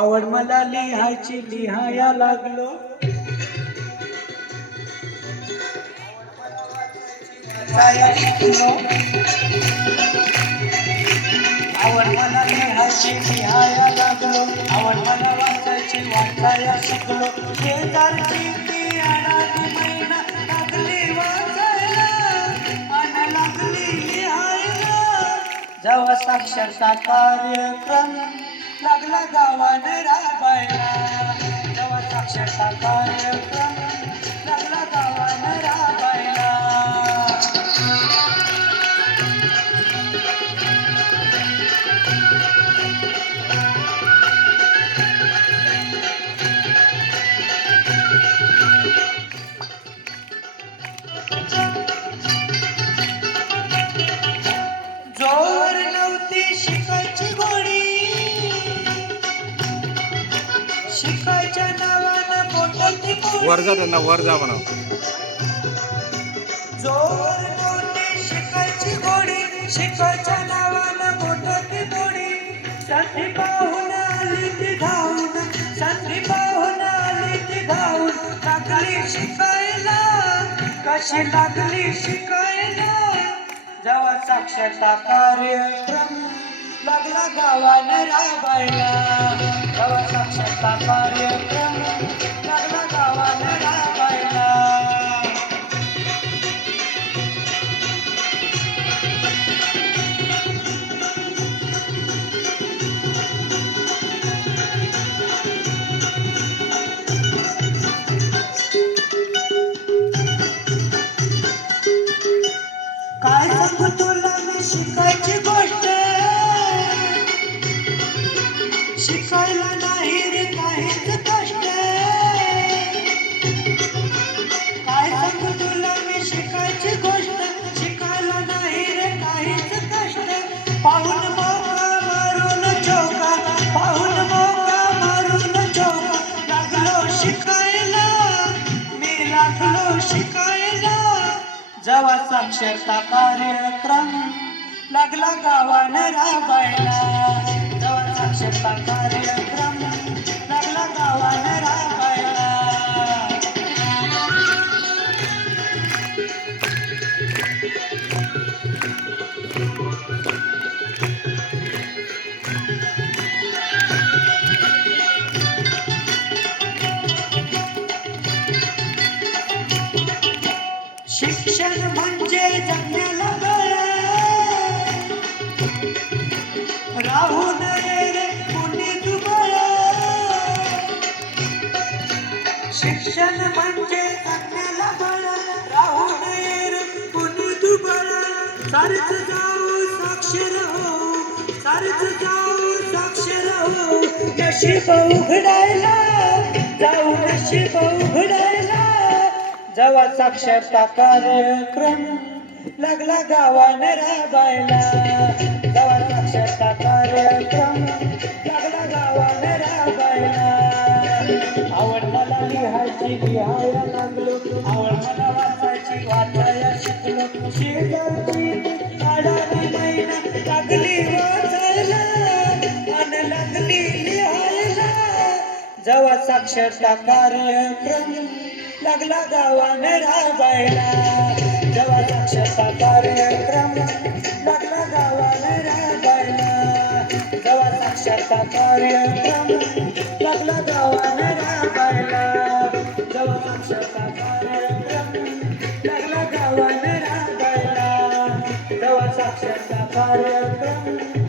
आवड मला लिहायची लिहाया लागलो, वाचाया शिकलो. आवड मला लिहायची लिहाया लागलो, आवड मला वाचायची वाचाया शिकलो. शेजारची ती अडाणी मैना लागली वाचायला आणि लागली लिहायला. जेव्हा साक्षरता कार्यक्रम लागला गावाने राबायला, जेव्हा साक्षरता कार्यक्रम लागला गावाने राबायला. जोर नव्हती शिकायची गोडी, शिकायच्या नावानं बोटाची गोडी. वर जा त्यांना वर जा म्हणा. जोर नव्हती शिकायची गोडी, शिकायच्या नावानं बोटाची गोडी. संधी पाहून आली ती धावून, संधी पाहून आली ती धावून. लागली शिकायला, कशी लागली शिकायला. जेव्हा साक्षरता कार्यक्रम लागला गावाने राबायला, जेव्हा साक्षरता कार्यक्रम लागला गावाने राबायला. काय सांगू तुला मी शिकायची गोष्ट, शिकायला नाही रे काहीच कष्ट. काय सांगू तुला मी शिकायची गोष्ट, शिकायला नाही रे काहीच कष्ट. पाहून मौका मारून चौका, पाहून मौका मारून चौका. लागलो शिकायला, मी लागलो शिकायला. जेव्हा साक्षरता कार्यक्रम लागला गावाने राबायला, जेव्हा साक्षरता कार्यक्रम लागला गावाने राबायला. शिक्षण म्हणजे जगण्याला बळ, राहू नये रे कुणी दुबळ. शिक्षण म्हणजे जगण्याला बळ, राहू नये रे कुणी दुबळ. सारेच जाऊ साक्षर हो, सारेच जाऊ साक्षर हो. नशीब उघडायला जाऊ, नशीब उघडायला. जेव्हा साक्षरता कार्यक्रम लागला गावाने राबायला, जेव्हा साक्षरता कार्यक्रम लागला गावाने राबायला. आवड मला लिहायची लिहायला लागलो, आवड मला वाचायची वाचायला शिकलो. शेजारची अडाणी मैना लागली वाचायला आणि लागली लिहायला. जेव्हा साक्षरता कार्यक्रम लागला गावाने राबायला, जेव्हा साक्षरता कार्यक्रम लागला गावाने राबायला. जेव्हा साक्षरता कार्यक्रम लागला गावाने राबायला, जेव्हा साक्षरता कार्यक्रम लागला गावाने राबायला. जेव्हा साक्षरता कार्यक्रम